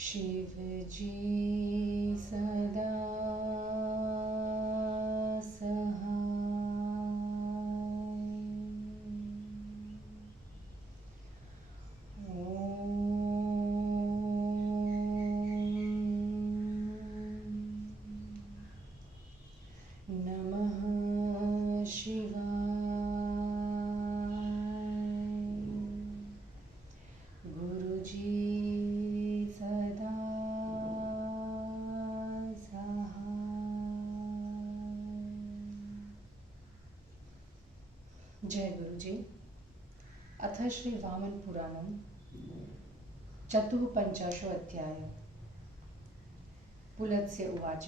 शिवजी सदा नमः शिवाय। गुरुजी सदा सहाय। जय गुरुजी। अथ श्री वामन पुराणं चतुःपञ्चाशो अध्याय। पुलत्स्य उवाच।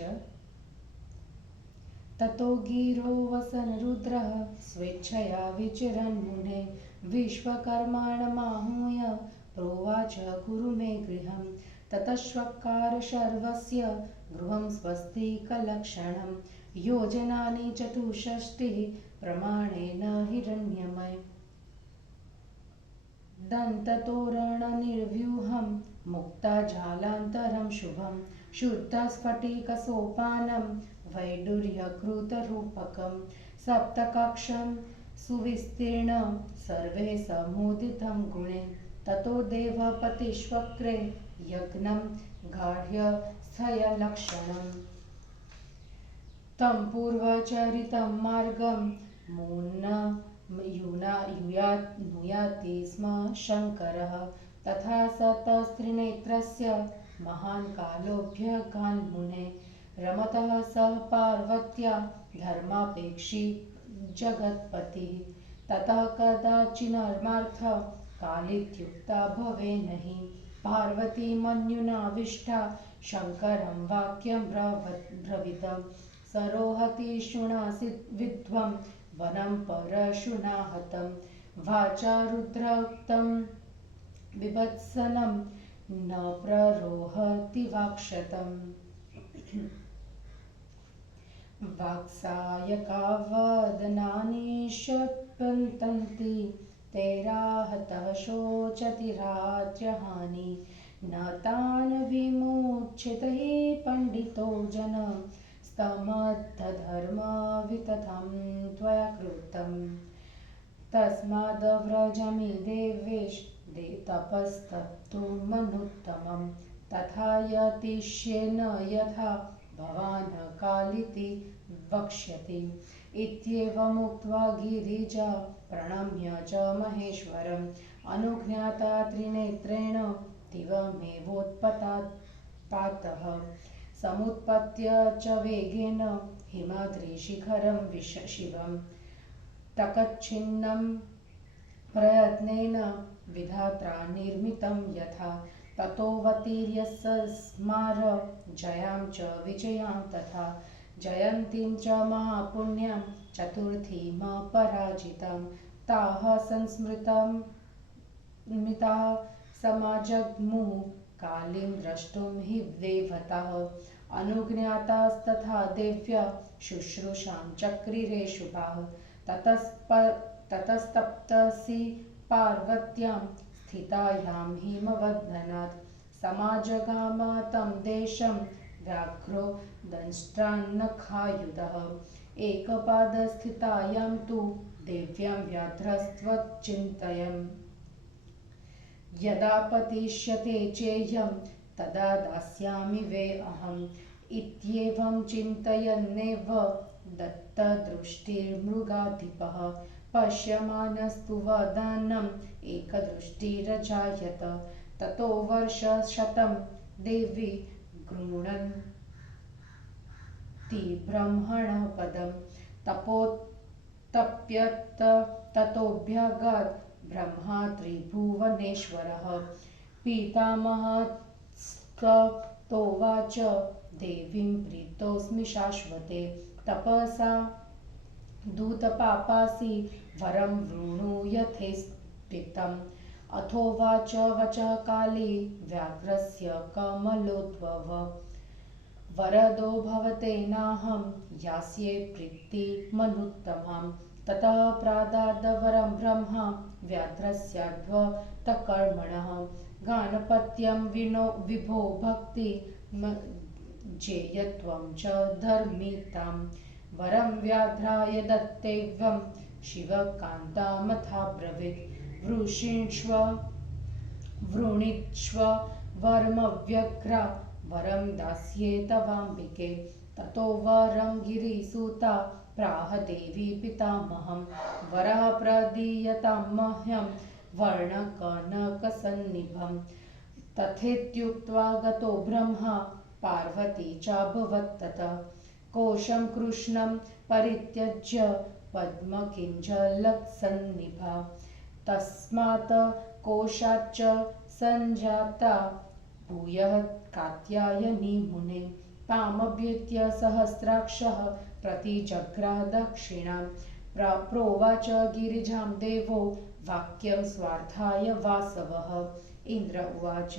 ततो गिरो वसनरुद्रः स्वेच्छया विचरन्मुने विश्वकर्माणमाहूय प्रोवाच कुरु मे गृहं। ततश्वकार शर्वस्य गृहं स्वस्तिकलक्षणं योजनानि 64 प्रमाणेन हिरण्यमय। दन्ततोरणनिर्व्यूहं मुक्ताजालान्तरं शुभं शुद्धस्फटिकसोपानं वैडूर्यकृतरूपकं सप्तकक्षं सुविस्तीर्णं सर्वे समुदितं गुणे। ततो देवपतिष्वक्रे यज्ञं गाढ्यस्थयलक्षणं तं पूर्वचरितं मार्गं नुयाति स्म शङ्करः। तथा स तस्त्रिनेत्रस्य महान् कालोऽभ्यगान्मुने रमतः सह पार्वत्या धर्मापेक्षी जगत्पतिः। ततः कदाचिन्मर्मार्थ कालीत्युक्ता भवे नहि पार्वती मन्युनाविष्टा शङ्करं वाक्यं ब्रवीतं सरोहति शुनासि विद्वं वनं परशुना हतं वाचा रुद्रोक्तं बिभत्सनं न प्ररोहति वाक्शतम्। वाक्सायका वदनानि शपन्तन्ति तैराहतः शोचति रात्र्यहानि न तान् विमुच्यते हि पण्डितो जन स्तमद्धर्मवितथं त्वया कृतं। तस्माद्व्रजामि देवेश तपस्तप्तुमनुत्तमं तथा यतिष्येन यथा भवान् कालीति वक्ष्यति। इत्येवमुक्त्वा गिरिजा प्रणम्य च महेश्वरम् अनुज्ञाता त्रिनेत्रेण दिवमेवोत्पपातः समुत्पत्य च वेगेन हिमाद्रिशिखरं शिवं तकच्छिन्नं प्रयत्नेन विधात्रा निर्मितं यथा। ततोऽवतीर्य सस्मार जयां च विजयां तथा जयन्तीं च महापुण्यं चतुर्थीमपराजितं ताः संस्मृताः समाजग्मुः कालीं द्रष्टुं हि देवताः अनुज्ञातास्तथा देव्या शुश्रूषां चक्रिरे शुभाः। ततस्तप्तसि पार्वत्यां स्थितायां हिमवदनात् समाजगाम तं देशं व्याघ्रो दंष्ट्रान्नखायुधः। एकपादस्थितायां तु देव्यां व्याघ्रस्त्वच्चिन्तयन् यदा पतिष्यते चेयं तदा दास्यामि वे अहम्। इत्येवं चिन्तयन्नेव दत्तदृष्टिर्मृगाधिपः पश्यमानस्तु वदनम् एकदृष्टिरजायत। ततो वर्षशतं देवी गृह्णन्ति ब्रह्मणपदं तपोत्तप्यत ततोऽभ्यगात् ब्रह्मा त्रिभुवनेश्वरः। पितामहस्तोवाच देवीं प्रीतोऽस्मि शाश्वते तपसा दूतपापासि वरं वृणु यथेष्टितम्। अथोवाच वचः काली व्याघ्रस्य कमलोद्भव वरदो भवतेनाहं यास्ये प्रीतिमनुत्तमाम्। ततः प्रादादवरं ब्रह्मा व्याघ्रस्याध्वतकर्मणः गानपत्यं विभो भक्ति जेयत्वं च धर्मितां वरं व्याघ्राय दत्तेव्यं शिवकान्तामथा ब्रवीत् वृणीष्व वरमव्यघ्रा वरं दास्ये तवाम्बिके ततो वरं गिरिसुता प्राह देवी पितामहं वरः प्रदीयतां मह्यं वर्णकनकसन्निभं तथेत्युक्त्वा गतो ब्रह्मा पार्वती चाभवत्ततः कोशं कृष्णं परित्यज्य पद्मकिञ्जलसन्निभा तस्मात् कोशाच्च सञ्जाता भूयः कात्यायनी मुने तामभ्येत्य सहस्राक्षः प्रतिजग्राह दक्षिणां प्रोवाच गिरिजां देवो वाक्यं स्वार्थाय वासवः इन्द्र उवाच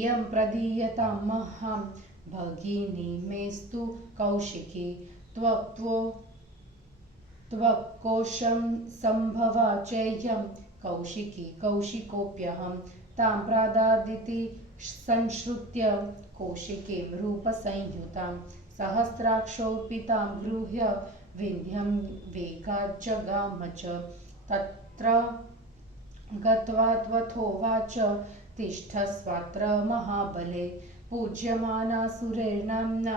इयं प्रदीयतां मह्यं भगिनी मेस्तु कौशिकी त्वक्कोशं सम्भवा चेयं कौशिकी कौशिकोऽप्यहं तां प्रादादिति संश्रुत्य कौशिकीं रूपसंयुतां सहस्राक्षोऽपि तां गृह्य विन्ध्यं वेगाज्जगाम च तत्र गत्वा त्वथोवाच तिष्ठस्वात्र महाबले पूज्यमाना सुरेर्नाम्ना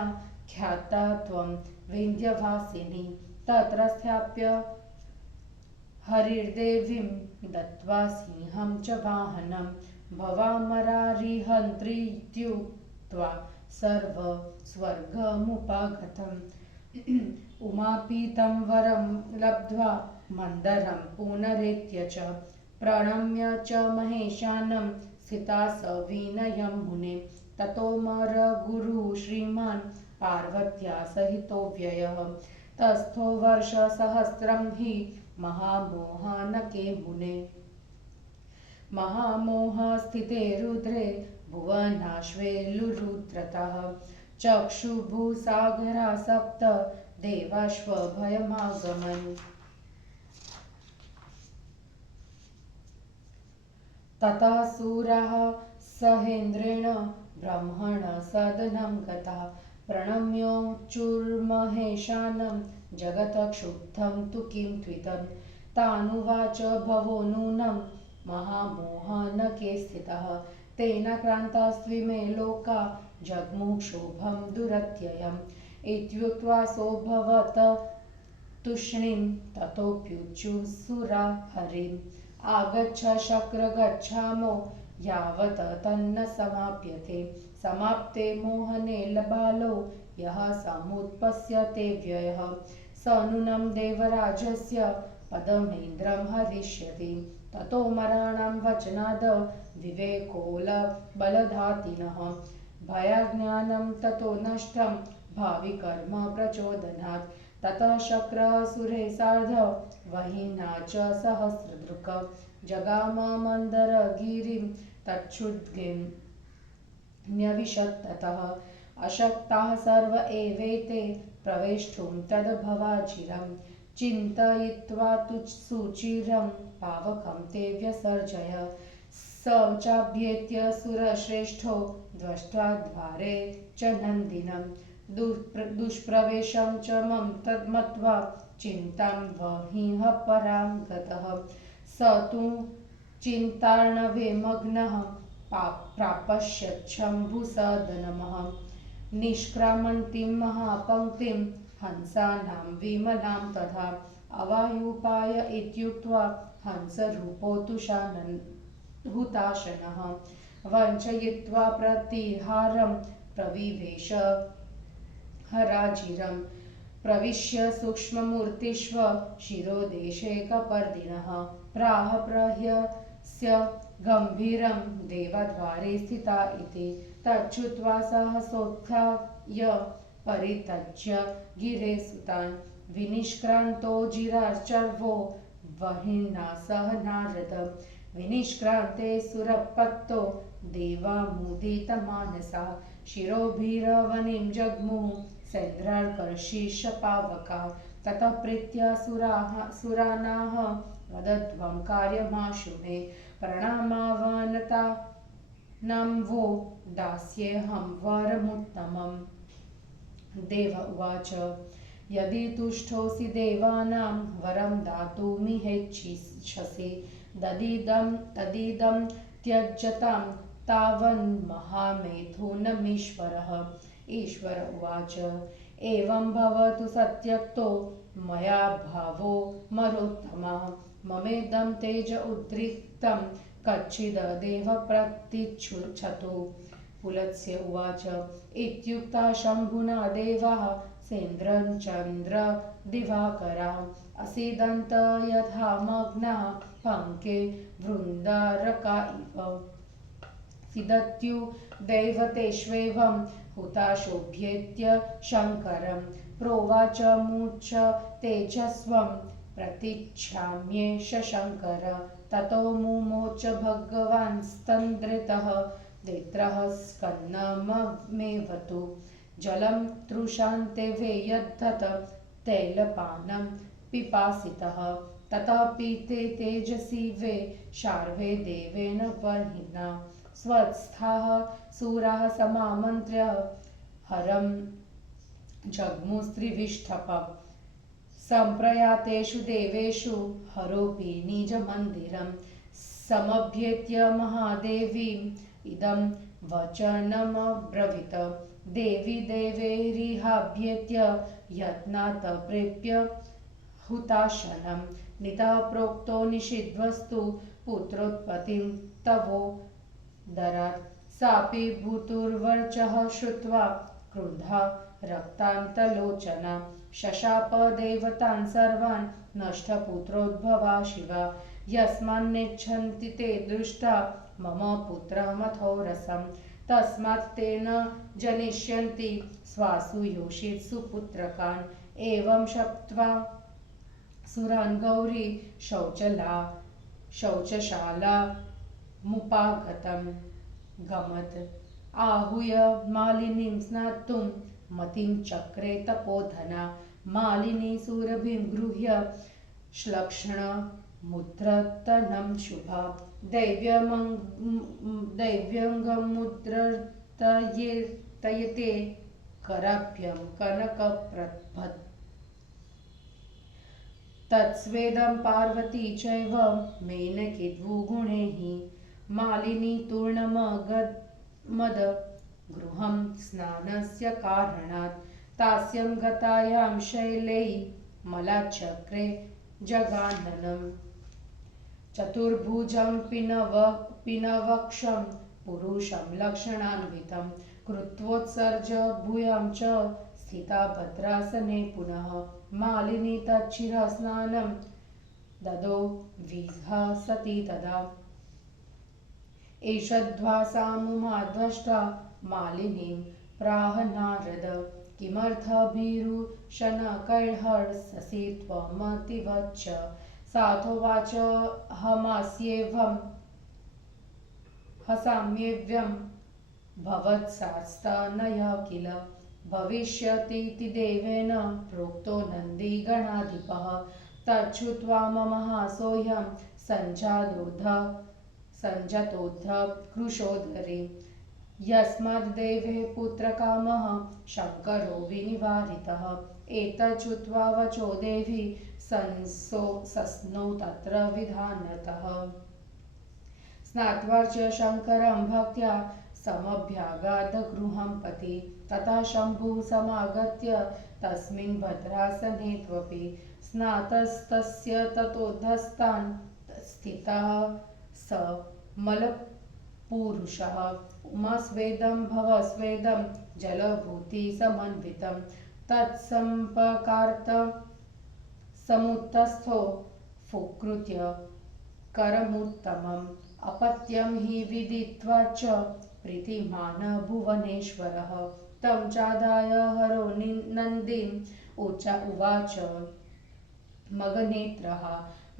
ख्याता त्वं विन्ध्यवासिनी तत्र स्थाप्य हरिर्देवीं दत्त्वा सिंहं च वाहनं भवामरारिहन्त्रीत्युक्त्वा सर्वस्वर्गमुपागतम् उमापीतं वरं लब्ध्वा मन्दरं पुनरेत्य च प्रणम्य च महेशानं स्थिता सविनयं मुने ततो मरगुरु श्रीमान् पार्वत्या सहितो व्ययः तस्थो वर्षसहस्रं हि महामोहानके मुने महामोहस्थिते रुद्रे भुवनाश्वेलुरुद्रतः चक्षुभुसागरा सप्त देवाश्वभयमागमन् ततः सुराः सहेन्द्रेण ब्रह्मण सदनं गता प्रणम्योच्चुर्महेशानं जगत्क्षुब्धं तु किं त्विदं तानुवाच भवो नूनं महामोहनके स्थितः तेन क्रान्तास्त्विमे लोका जग्मुक्षोभं दुरत्ययम् इत्युक्त्वा सोऽभवत् तूष्णीं ततोऽप्युच्चुः सुरा हरिम् आगच्छ शक्र गच्छामो यावत् तन्न समाप्यते समाप्ते मोहने बालो यः समुत्पत्स्यते व्ययः स नूनं देवराजस्य पदमेन्द्रं हरिष्यति ततो मराणां वचनाद् विवेकोलबलधातिनः भयाज्ञानं ततो नष्टं भाविकर्म प्रचोदनात् ततः शक्रः सुरे सार्ध वहिना च सहस्रदृक् जगाम मन्दरगिरिं तच्छुद्गिं न्यविशत् ततः अशक्ताः सर्व एवैते प्रवेष्टुं तद्भवाचिरं चिन्तयित्वा तु सुचिरं पावकं ते व्यसर्जय स चाभ्येत्य सुरश्रेष्ठो दृष्ट्वा द्वारे च नन्दिनं दुष्प्रवेशं च मत्वा चिन्तां वहिः परां गतः स तु चिन्तार्णवे मग्नः प्रापश्यच्छम्भुसदनमः निष्क्रामन्तीं महापङ्क्तिं हंसानां विमलां तथा अवायुपाय इत्युक्त्वा हंसरूपो हुताशनः वञ्चयित्वा प्रतिहारं प्रविवेश हराजिरं प्रविश्य सूक्ष्ममूर्तिष्व शिरोदेशे कपर्दिनः प्राह प्रह्यस्य गम्भीरं देवद्वारे स्थिता इति तच्छ्रुत्वा सहसोत्थाय परित्यज्य गिरे सुतान् विनिष्क्रान्तो जिरार्चर्वो वहिना सह नारद विनिष्क्रान्ते सुरपत्तो देवा मुदितमानसा शिरोभिरवनिं जग्मुः सैन्द्रार्कर्षिषपावका ततः प्रीत्या सुरानाः वदध्वं कार्यमाशु मे प्रणामावनता नम्वो दास्येऽहं वरमुत्तमम्। देव उवाच यदि तुष्टोऽसि देवानां वरं दातुमिहेच्छसि तदिदं त्यज्यतां तावन्महामेथुनमीश्वरः। ईश्वर उवाच एवं भवतु सत्यक्तो मया भावो मरोत्तमः। ममेदं तेज उद्रिक्तं कच्चिदेव प्रतीच्छतु। पुलत्स्य उवाच इत्युक्ता शम्भुना देवाः सेन्द्रश्चन्द्र दिवाकराः असीदन्त यथा मग्नाः पङ्के वृन्दारका इव। सिदत्युदैवतेष्वेवं हुताशोभ्येत्य शङ्करं प्रोवाच मूर्छ तेजस्वं प्रतीच्छाम्येष शङ्कर। ततो मुमोच भगवांस्तन्द्रितः नेत्रः स्कन्नमेवतु। जलं तृषान्ते वेयद्धत तैलपानं पिपासितः। ततः पीते तेजसि वे शार्वे देवेन वर्हिना। स्वस्थाः सुराः समामन्त्र्य हरं जग्मुस्त्रिविष्टपम्। सम्प्रयातेषु देवेषु हरोऽपि निजमन्दिरं। समभ्येत्य महादेवीम् इदं वचनमब्रवीत्। देवी देवैरिहाभ्येत्य यत्नात् प्रेप्य हुताशनं। नितः प्रोक्तो निषिद्धस्तु पुत्रोत्पत्तिं तवोदरात्। सापि भूतुर्वचः श्रुत्वा क्रुद्धा रक्तान्तलोचना। शशाप देवतान् सर्वान् नष्टपुत्रोद्भवा शिवा। यस्मान्नेच्छन्ति ते दृष्टा मम पुत्रमथो रसं। तस्मात् तेन जनिष्यन्ति स्वासु योषित्सु पुत्रकान्। एवं शप्त्वा सुरान् गौरी शौचशालामुपागतं गमत्। आहूय मालिनीं स्नातुं मतिं चक्रे तपोधना। मालिनी सुरभिं गृह्य श्लक्ष्णमुद्रतनं शुभा। दैव्यङ्गमुद्रतयते कराभ्यं कनकप्रभत्। तत्स्वेदं पार्वती चैव मेनके द्विगुणैः। मालिनी तूर्णमगमद गृहं स्नानस्य कारणात्। तास्यां गतायां शैलैः मलाचक्रे जगाननम्। चतुर्भुजं पिनवक्षं पुरुषं लक्षणान्वितं कृत्वोत्सर्ज भूयां च स्थिता भद्रासने पुनः। मालिनी तच्छिरस्नानं ददौ विहसति तदा। एषद्वासामुमाद्वष्टा मालिनीं प्राह नारद। किमर्थभीरुशनकैर्हससि त्वमतिवच्च। साथोवाच हसाम्येवं भवत्सास्तनय किल। भविष्यतीति देवेन प्रोक्तो नन्दिगणाधिपः। तच्छ्रुत्वा मम हासोऽयं सञ्जातोऽध कृशोदरी। यस्माद्देवे पुत्रकामः शङ्करो विनिवारितः। एतच्छ्रुत्वा वचो देवी सस्नो तत्र विधानतः। स्नात्वार्च्य शङ्करं भक्त्या समभ्यागाद्गृहं पति। ततः शम्भुः समागत्य तस्मिन् भद्रासने त्वपि। स्नातस्तस्य ततोऽधस्तान् स्थितः स मलपुरुषः। उमास्वेदं भवस्वेदं जलभूतिसमन्वितं। तत्सम्पकार्त समुत्थस्थो फुकृत्य करमुत्तमम्। अपत्यं हि विदित्वा च प्रीतिमान् भुवनेश्वरः। तं चादाय हरो नन्दीं उवाच मगनेत्रः।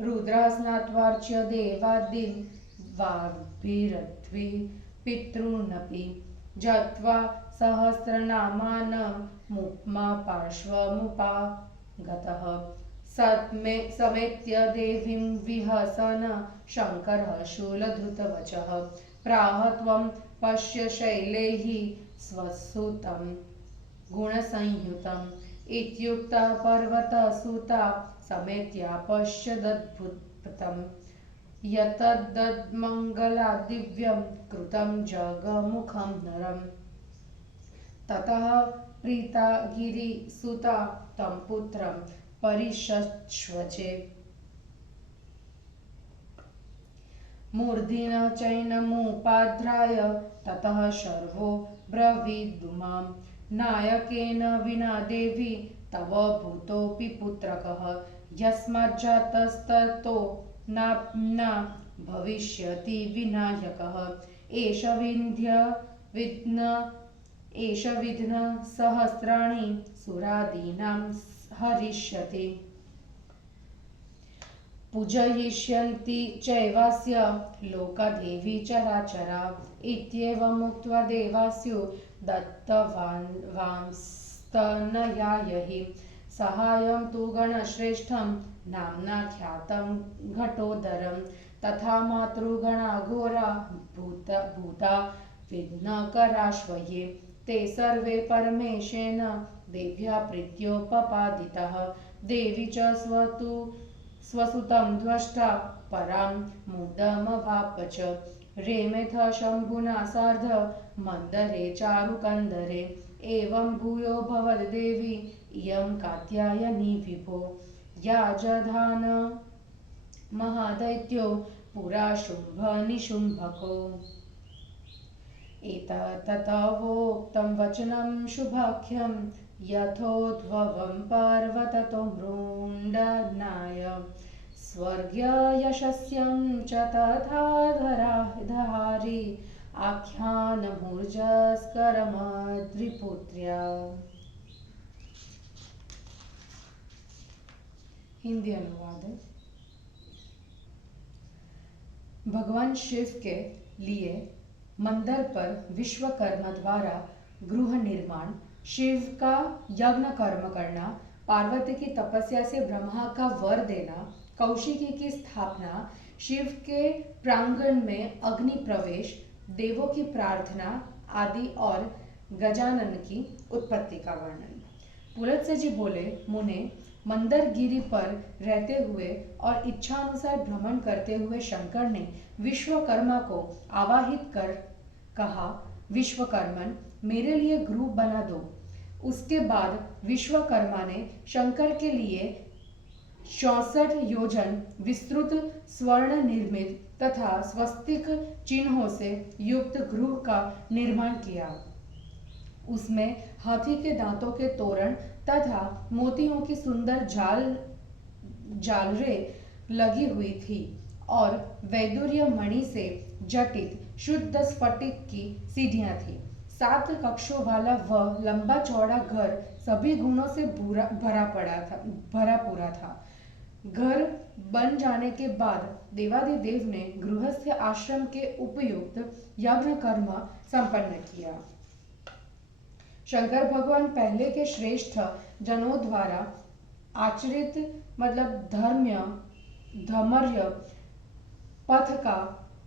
रुद्रः स्नात्वार्च्य देवादीन् वाग्भिरध्वी पितॄनपि। जत्वा सहस्रनामान् मुप्मा पार्श्वमुपागतः। समेत्य देवीं विहसन शङ्करः शूलधृतवचः प्राह त्वं पश्य शैलैः स्वसुतं गुणसंयुतम् इत्युक्ता पर्वतसुता समेत्या पश्यदद्भुतं यतद्मङ्गला दिव्यं कृतं जगमुखं नरम् ततः प्रीता गिरिसुता तं पुत्रं परिषश्वचे मूर्ध्नि चैनमुपाध्राय ततः शर्वो ब्रवीदुमां नायकेन विना देवी तव भूतोऽपि पुत्रकः यस्माज्जातस्ततो न भविष्यति विनायकः एष विघ्न सहस्राणि सुरादीनां हरिष्यति पूजयिष्यन्ति चैवास्य लोकदेवी चराचरा इत्येवमुक्त्वा देवास्यो दत्तवांस्तनयाय हि सहायं तु गणश्रेष्ठं नाम्ना ख्यातं घटोदरं तथा मातृगणाघोरा भूता विघ्नकराश्वये ते सर्वे परमेशेन देव्या प्रीत्योपपादिताः देवी च स्वसुतं द्वष्टा परां मुदमवाप च रेमेथ शम्भुना सार्ध मन्दरे चारुकन्दरे एवं भूयो भवद्देवी इयं कात्यायनी विभो या जधान महादैत्यो पुरा शुम्भनिशुम्भको एततवोक्तं वचनं शुभाख्यं यथोद्भवं पर्वततो मृण्डनाय स्वर्गयशस्यं च तथा धारी आख्यानमूर्जस्करमद्रिपुत्र्या। हिंदी अनुवाद। भगवान शिव के लिए मंदिर पर विश्वकर्मा द्वारा गृह निर्माण, शिव का यज्ञ कर्म करना, पार्वती की तपस्या से ब्रह्मा का वर देना, कौशिकी की स्थापना, शिव के प्रांगण में अग्नि प्रवेश, देवों की प्रार्थना आदि और गजानन की उत्पत्ति का वर्णन। पुलत्स्य जी बोले, मुने, मंदरगिरी पर रहते हुए और इच्छानुसार भ्रमण करते हुए शंकर ने विश्वकर्मा को आवाहित कर कहा, विश्वकर्मन, मेरे लिए गृह बना दो। उसके बाद विश्वकर्मा ने शंकर के लिए 64 योजन विस्तृत स्वर्ण निर्मित तथा स्वस्तिक चिन्हों से युक्त गृह का निर्माण किया। उसमें हाथी के दांतों के तोरण तथा मोतियों की सुंदर झालरें लगी हुई थी और वैदुर्य मणि से जटित शुद्ध स्फटिक की सीढ़ियां थी। 7 कक्षों वाला वह लंबा चौड़ा घर सभी गुणों से भरा पूरा था। घर बन जाने के बाद देवादिदेव ने गृहस्थ आश्रम के उपयुक्त यज्ञ कर्म संपन्न किया। शंकर भगवान पहले के श्रेष्ठ जनों द्वारा आचरित धर्म्य पथ का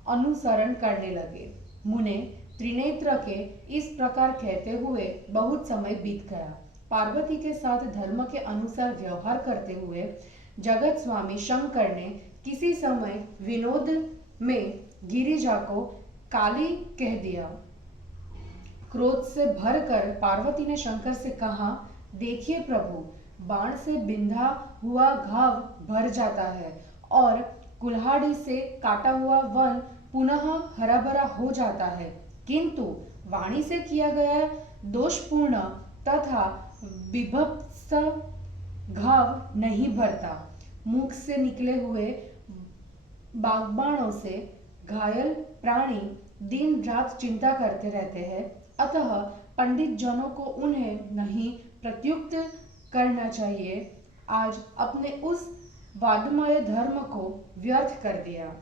अनुसरण करने लगे। मुने, त्रिनेत्र के इस प्रकार कहते हुए बहुत समय बीत गया। पार्वती के साथ धर्म के अनुसार व्यवहार करते हुए जगत स्वामी शंकर ने किसी समय विनोद में गिरिजा को काली कह दिया। क्रोध से भरकर पार्वती ने शंकर से कहा, देखिए प्रभु, बाण से बिंधा हुआ घाव भर जाता है और कुल्हाड़ी से काटा हुआ वन पुनः हरा भरा हो जाता है, किंतु वाणी से किया गया दोषपूर्ण तथा विभत्स घाव नहीं भरता। मुख से निकले हुए बागबाणों से घायल प्राणी दिन रात चिंता करते रहते हैं, अतः पंडित जनों को उन्हें नहीं प्रत्युक्त करना चाहिए। आज अपने उस वादमय धर्म को व्यर्थ कर दिया।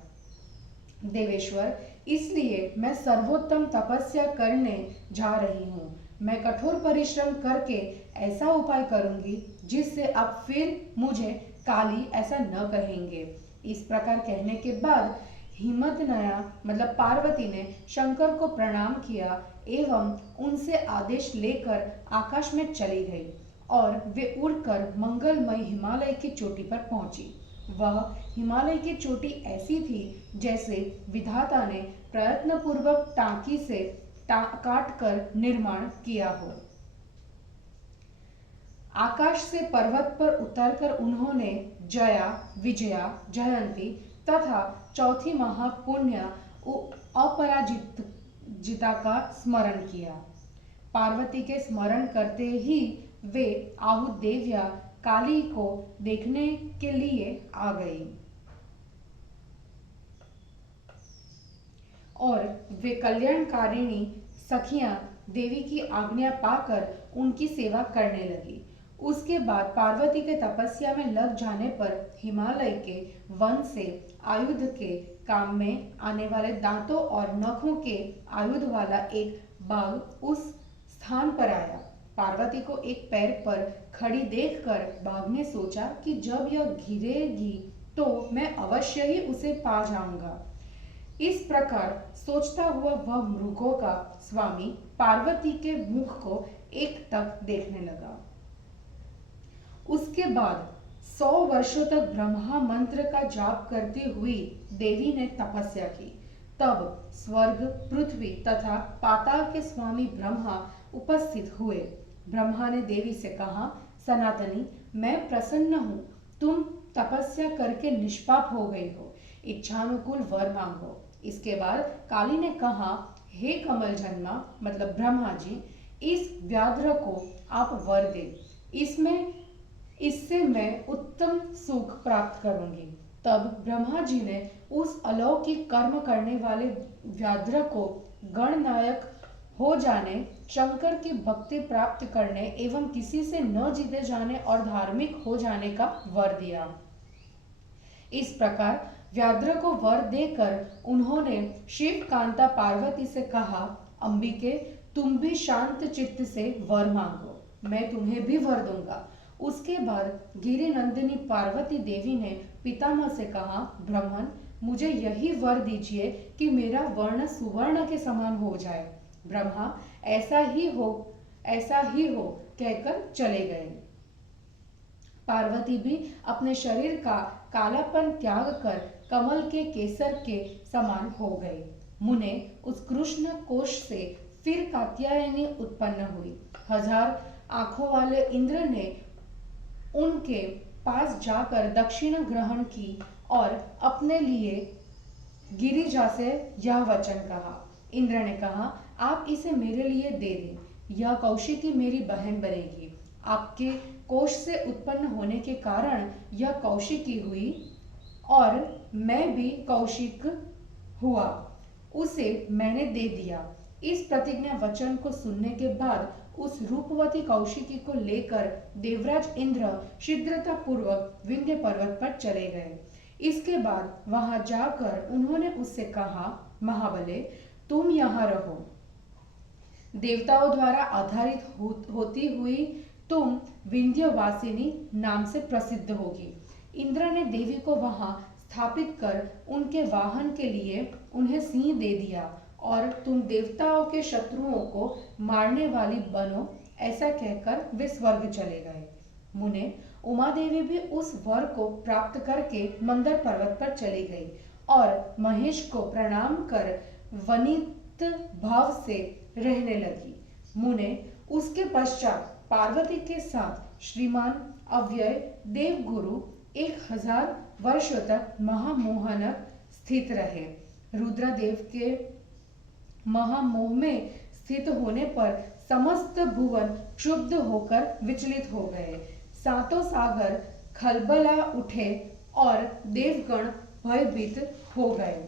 देवेश्वर, इसलिए मैं सर्वोत्तम तपस्या करने जा रही हूँ। मैं कठोर परिश्रम करके ऐसा उपाय करूंगी जिससे आप फिर मुझे काली ऐसा न कहेंगे। इस प्रकार कहने के बाद हिमतनया मतलब पार्वती ने शंकर को प्रणाम किया एवं उनसे आदेश लेकर आकाश में चली गई और वे उड़कर मंगलमय हिमालय की चोटी पर पहुंची। वह हिमालय की चोटी ऐसी थी जैसे विधाता ने प्रयत्नपूर्वक टांकी से काट कर निर्माण किया हो। आकाश से पर्वत पर उतरकर उन्होंने जया, विजया, जयंती तथा चौथी महापुण्य अपराजिता का स्मरण किया। पार्वती के स्मरण करते ही वे आहूत देवियां काली को देखने के लिए आ गई और वे कल्याणकारिणी सखियां देवी की आज्ञा पाकर उनकी सेवा करने लगी। उसके बाद पार्वती के तपस्या में लग जाने पर हिमालय के वन से आयुध के काम में आने वाले दांतों और नखों के आयुध वाला एक बाघ उस स्थान पर आया। पार्वती को एक पैर पर खड़ी देखकर बाघ ने सोचा कि जब यह गिरेगी तो मैं अवश्य ही उसे पा जाऊंगा। इस प्रकार सोचता हुआ वह मृगों का स्वामी पार्वती के मुख को एकटक देखने लगा। उसके बाद 100 वर्षों तक ब्रह्मा मंत्र का जाप करती हुई देवी ने तपस्या की। तब स्वर्ग, पृथ्वी तथा पाताल के स्वामी ब्रह्मा उपस्थित हुए। ब्रह्मा ने देवी से कहा, सनातनी, मैं प्रसन्न हूँ, तुम तपस्या करके निष्पाप हो गई हो, इच्छानुकूल वर मांगो। इसके बाद काली ने कहा, हे कमल जन्मा मतलब ब्रह्मा जी, इस व्याघ्र को आप वर दे, इससे मैं उत्तम सुख प्राप्त करूंगी। तब ब्रह्मा जी ने उस अलौकिक कर्म करने वाले व्याघ्र को गणनायक हो जाने, शंकर की भक्ति प्राप्त करने एवं किसी से न जीते जाने और धार्मिक हो जाने का वर दिया। इस प्रकार व्याघ्र को वर देकर उन्होंने शिव कांता पार्वती से कहा, अंबिके, तुम भी शांत चित्त से वर मांगो, मैं तुम्हें भी वर दूंगा। उसके बाद गिरि नंदिनी पार्वती देवी ने पितामह से कहा, ब्राह्मण, मुझे यही वर दीजिए कि मेरा वर्ण सुवर्ण के समान हो जाए। ब्रह्मा ऐसा ही हो कहकर चले गए। पार्वती भी अपने शरीर का कालापन त्याग कर कमल के केसर के समान हो गई। मुने उस कृष्ण कोश से फिर कात्यायनी उत्पन्न हुई। 1000 आंखों वाले इंद्र ने उनके पास जाकर दक्षिणा ग्रहण की और अपने लिए गिरिजा से यह वचन कहा। इंद्र ने कहा, आप इसे मेरे लिए दे दें, यह कौशिकी मेरी बहन बनेगी। आपके कोश से उत्पन्न होने के कारण यह कौशिकी हुई और मैं भी कौशिक हुआ, उसे मैंने दे दिया। इस प्रतिज्ञा वचन को सुनने के बाद उस रूपवती कौशिकी को लेकर देवराज इंद्र शीघ्रता पूर्वक विंध्य पर्वत पर चले गए। इसके बाद वहां जाकर उन्होंने उससे कहा, महाबले, तुम यहाँ रहो, देवताओं द्वारा आधारित होती हुई तुम विंध्यवासिनी नाम से प्रसिद्ध होगी। इंद्र ने देवी को वहां स्थापित कर उनके वाहन के लिए उन्हें सिंह दे दिया और तुम देवताओं के शत्रुओं को मारने वाली बनो, ऐसा कहकर वे स्वर्ग चले गए। मुने उमा देवी भी उस वर को प्राप्त करके मंदर पर्वत पर चली गई और महेश को प्रणाम कर वनित भाव से रहने लगी। मुने उसके पश्चात पार्वती के साथ श्रीमान अव्यय देवगुरु 1000 वर्षों तक महामोहनक स्थित रहे। रुद्रदेव के महामोह में स्थित होने पर समस्त भुवन क्षुब्ध होकर विचलित हो गए। सातों सागर खलबला उठे और देवगण भयभीत हो गए।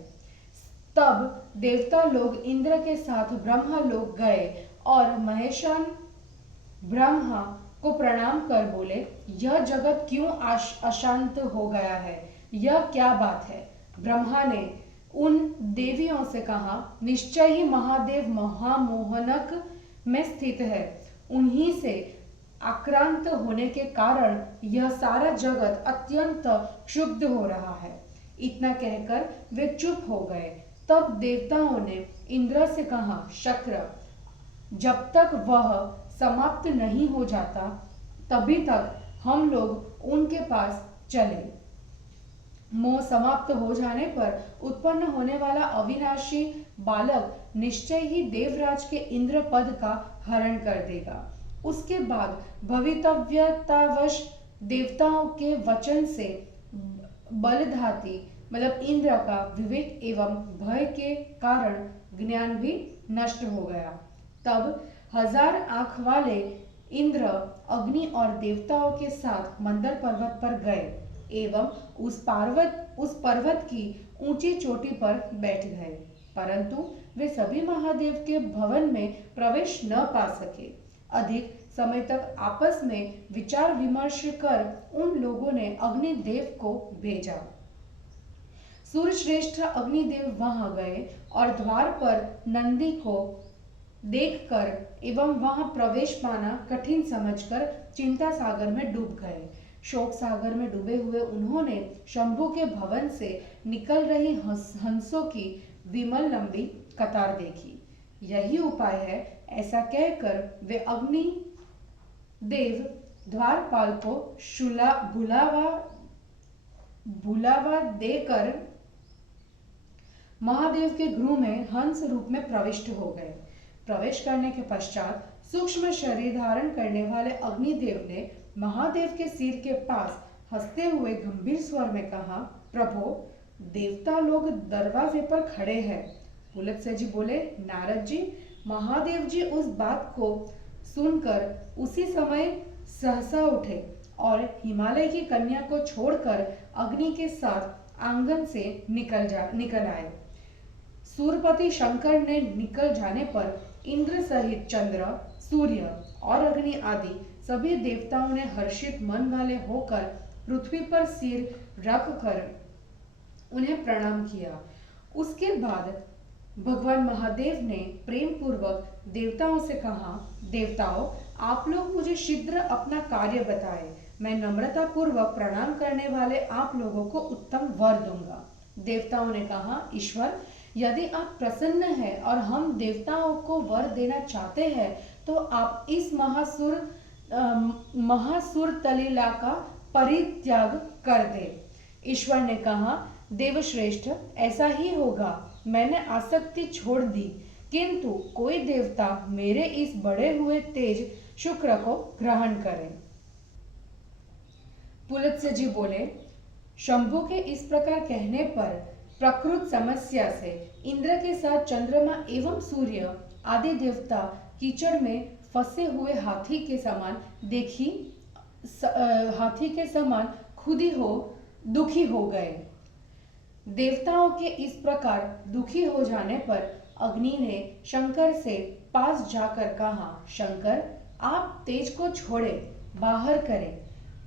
तब देवता लोग इंद्र के साथ ब्रह्मा लोग गए और महेशान ब्रह्मा को प्रणाम कर बोले, यह जगत क्यों अशांत हो गया है, यह क्या बात है। ब्रह्मा ने उन देवियों से कहा, निश्चय ही महादेव महामोहनक में स्थित है, उन्हीं से आक्रांत होने के कारण यह सारा जगत अत्यंत क्षुब्ध हो रहा है। इतना कहकर वे चुप हो गए। तब देवताओं ने इंद्र से कहा, शक्र, जब तक वह समाप्त नहीं हो जाता तभी तक हम लोग उनके पास चले। मोह समाप्त हो जाने पर उत्पन्न होने वाला अविनाशी बालक निश्चय ही देवराज के इंद्र पद का हरण कर देगा। उसके बाद भवितव्यतावश देवताओं के वचन से बलधाती मतलब इंद्र का विवेक एवं भय के कारण ज्ञान भी नष्ट हो गया। तब 1000 आंख वाले इंद्र अग्नि और देवताओं के साथ मंदर पर्वत पर गए एवं उस पर्वत की ऊंची चोटी पर बैठ गए, परंतु वे सभी महादेव के भवन में प्रवेश न पा सके। अधिक समय तक आपस में विचार विमर्श कर उन लोगों ने अग्निदेव को भेजा। सूर्यश्रेष्ठ अग्निदेव वहां गए और द्वार पर नंदी को देखकर एवं वहां प्रवेश पाना कठिन समझकर चिंता सागर में डूब गए। शोक सागर में डूबे हुए उन्होंने शंभु के भवन से निकल रही हंसों की विमल लंबी कतार देखी। यही उपाय है, ऐसा कहकर वे अग्नि देव द्वारपाल को बुलावा देकर महादेव के गृह में हंस रूप में प्रविष्ट हो गए। प्रवेश करने के पश्चात सूक्ष्म शरीर धारण करने वाले अग्निदेव ने महादेव के सिर के पास हंसते हुए गंभीर स्वर में कहा, प्रभो, देवता लोग दरवाजे पर खड़े हैं। पुलत्स्य जी बोले, नारद जी, महादेव जी उस बात को सुनकर उसी समय सहसा उठे और हिमालय की कन्या को छोड़कर अग्नि के साथ आंगन से निकल आए। सूर्यपति शंकर ने निकल जाने पर इंद्र सहित चंद्र, सूर्य और अग्नि आदि सभी देवताओं ने हर्षित मन वाले होकर पृथ्वी पर सिर रखकर उन्हें प्रणाम किया। उसके बाद भगवान महादेव ने प्रेम पूर्वक देवताओं से कहा, देवताओं, आप लोग मुझे शीघ्र अपना कार्य बताएं। मैं नम्रता पूर्वक प्रणाम करने वाले आप लोगों को उत्तम वर दूंगा। देवताओं ने कहा, ईश्वर, यदि आप प्रसन्न हैं और हम देवताओं को वर देना चाहते हैं तो आप इस महासुर तलीला का परित्याग कर दे। ईश्वर ने कहा, देवश्रेष्ठ, ऐसा ही होगा। मैंने आसक्ति छोड़ दी, किंतु कोई देवता मेरे इस बढ़े हुए तेज शुक्र को ग्रहण करे। पुलत्स्य जी बोले, शंभु के इस प्रकार कहने पर प्रकृत समस्या से इंद्र के साथ चंद्रमा एवं सूर्य आदि देवता कीचड़ में फंसे हुए हाथी के समान दुखी हो गए। देवताओं के इस प्रकार दुखी हो जाने पर अग्नि ने शंकर से पास जाकर कहा, शंकर, आप तेज को छोड़े बाहर करें,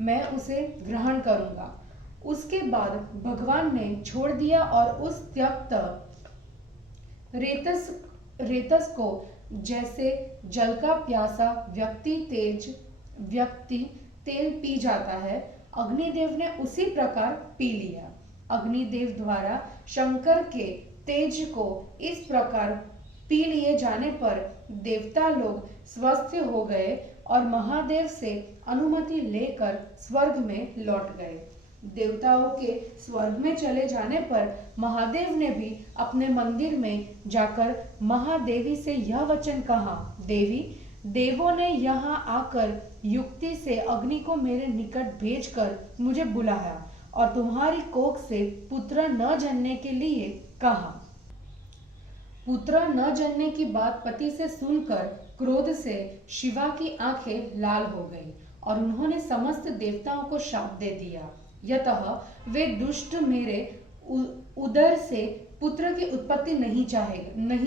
मैं उसे ग्रहण करूंगा। उसके बाद भगवान ने छोड़ दिया और उस त्यक्त रेतस को जैसे जल का प्यासा व्यक्ति तेल पी जाता है, अग्निदेव ने उसी प्रकार पी लिया। अग्निदेव द्वारा शंकर के तेज को इस प्रकार पी लिए जाने पर देवता लोग स्वस्थ हो गए और महादेव से अनुमति लेकर स्वर्ग में लौट गए। देवताओं के स्वर्ग में चले जाने पर महादेव ने भी अपने मंदिर में जाकर महादेवी से यह वचन कहा, देवी, देवों ने यहाँ आकर युक्ति से अग्नि को मेरे निकट भेजकर मुझे बुलाया और तुम्हारी कोख से पुत्र न जन्ने के लिए कहा। पुत्र न जन्ने की बात पति से सुनकर क्रोध से शिवा की आंखें लाल हो गई और उन्होंने समस्त देवताओं को शाप दे दिया। यतः वे दुष्ट मेरे उदर से पुत्र की उत्पत्ति नहीं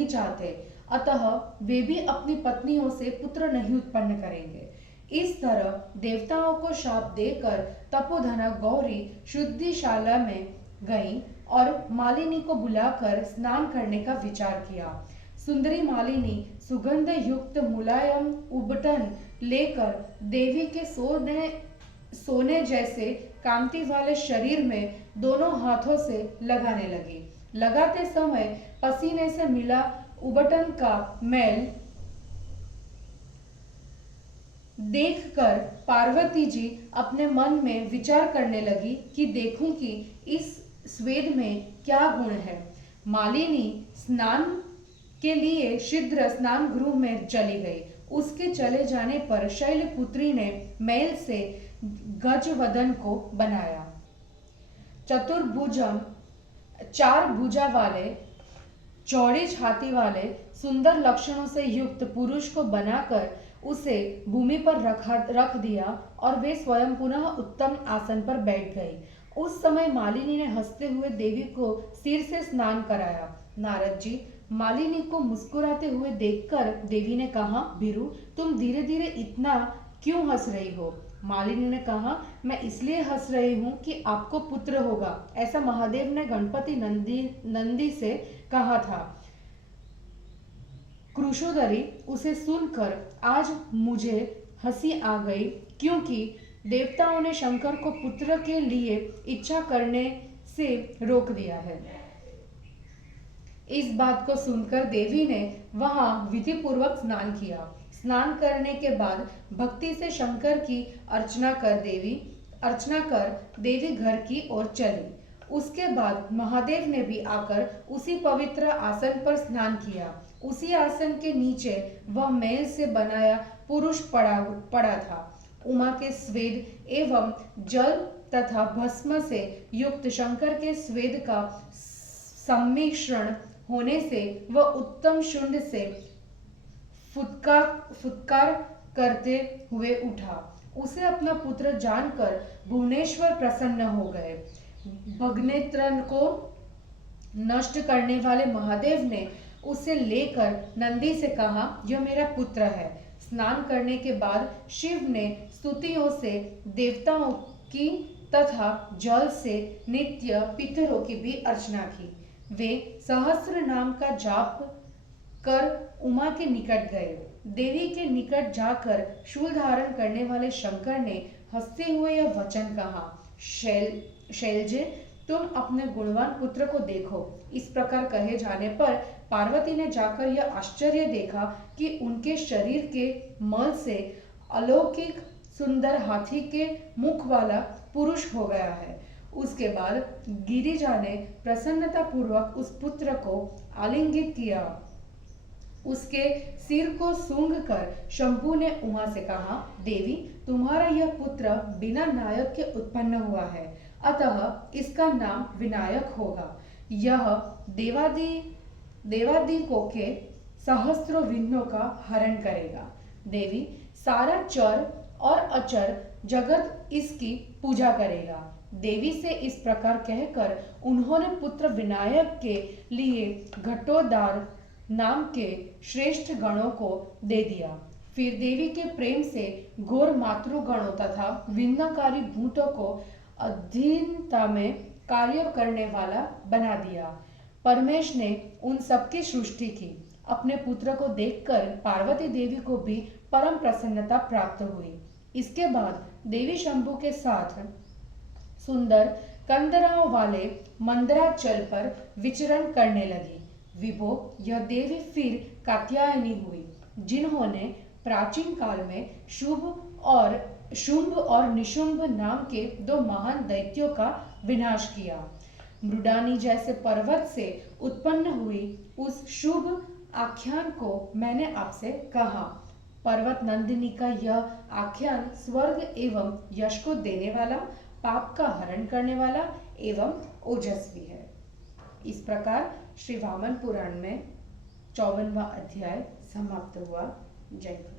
चाहते, अतः वे भी अपनी पत्नियों से पुत्र नहीं उत्पन्न करेंगे। इस तरह देवताओं को शाप देकर तपोधना गौरी शुद्धिशाला में गईं और मालिनी को बुलाकर स्नान करने का विचार किया। सुंदरी मालिनी सुगंध युक्त मुलायम उबटन लेकर देवी के सोने जैसे कांति वाले शरीर में दोनों हाथों से लगाने लगी। लगाते समय पसीने से मिला उबटन का मैल देखकर पार्वती जी अपने मन में विचार करने लगी कि देखूं कि इस स्वेद में क्या गुण है। मालिनी स्नान के लिए शीघ्र स्नान गृह में चली गई। उसके चले जाने पर शैलपुत्री ने मैल से गजवदन को बनाया। चतुर्भुजम 4 भुजा वाले चौड़ी छाती वाले सुंदर लक्षणों से युक्त पुरुष को बनाकर उसे भूमि पर रख दिया और वे स्वयं पुनः उत्तम आसन पर बैठ गई। उस समय मालिनी ने हंसते हुए देवी को सिर से स्नान कराया। नारद जी, मालिनी को मुस्कुराते हुए देखकर देवी ने कहा, भीरू, तुम धीरे धीरे इतना क्यों हंस रही हो? मालिनी ने कहा, मैं इसलिए हंस रही हूँ कि आपको पुत्र होगा, ऐसा महादेव ने गणपति नंदी से कहा था। कृशोदरी, उसे सुनकर आज मुझे हंसी आ गई, क्योंकि देवताओं ने शंकर को पुत्र के लिए इच्छा करने से रोक दिया है। इस बात को सुनकर देवी ने वहां विधि पूर्वक स्नान किया। स्नान करने के बाद भक्ति से शंकर की अर्चना कर देवी घर की ओर चली। उसके बाद महादेव ने भी आकर उसी पवित्र आसन पर स्नान किया। उसी आसन के नीचे वह मैल से बनाया पुरुष पड़ा था। उमा के स्वेद एवं जल तथा भस्म से युक्त शंकर के स्वेद का सम्मिश्रण होने से वह उत्तम शुंड से फुत्कार करते हुए उठा। उसे अपना पुत्र जानकर भुवनेश्वर प्रसन्न हो गए। भगनेत्रन को नष्ट करने वाले महादेव ने उसे लेकर नंदी से कहा, यह मेरा पुत्र है। स्नान करने के बाद शिव ने स्तुतियों से देवताओं की तथा जल से नित्य पितरों की भी अर्चना की। वे सहस्र नाम का जाप कर उमा के निकट गए। देवी के निकट जाकर शूल धारण करने वाले शंकर ने हंसते हुए यह वचन कहा, शैलजे, तुम अपने गुणवान पुत्र को देखो। इस प्रकार कहे जाने पर पार्वती ने जाकर यह आश्चर्य देखा कि उनके शरीर के मल से अलौकिक सुंदर हाथी के मुख वाला पुरुष हो गया है। उसके बाद गिरिजा ने प्रसन्नता पूर्वक उस पुत्र को आलिंगित किया। उसके सिर को सूंघकर शंभु ने उमा से कहा, देवी, तुम्हारा यह पुत्र बिना नायक के उत्पन्न हुआ है, अतः इसका नाम विनायक होगा। यह देवादिकों के सहस्त्रों विघ्नों का हरण करेगा। देवी, सारा चर और अचर जगत इसकी पूजा करेगा। देवी से इस प्रकार कहकर उन्होंने पुत्र विनायक के लिए घटोदार नाम के श्रेष्ठ गणों को दे दिया। फिर देवी के प्रेम से घोर मातृगणों तथा विघ्नकारी भूतों को अधीनता में कार्य करने वाला बना दिया। परमेश ने उन सबकी सृष्टि की। अपने पुत्र को देखकर पार्वती देवी को भी परम प्रसन्नता प्राप्त हुई। इसके बाद देवी शंभु के साथ सुंदर कंदराओं वाले मंदराचल पर विचरण करने लगी। विभो, यह देवी फिर कात्यायनी हुई, जिन्होंने प्राचीन काल में शुंभ और निशुंभ नाम के 2 महान दैत्यों का विनाश किया। मृडानी जैसे पर्वत से उत्पन्न हुई उस शुभ आख्यान को मैंने आपसे कहा। पर्वत नंदिनी का यह आख्यान स्वर्ग एवं यश को देने वाला, पाप का हरण करने वाला एवं ओजस्वी है। इस प्रकार श्री वामन पुराण में 54वां अध्याय समाप्त हुआ। जय हिंद।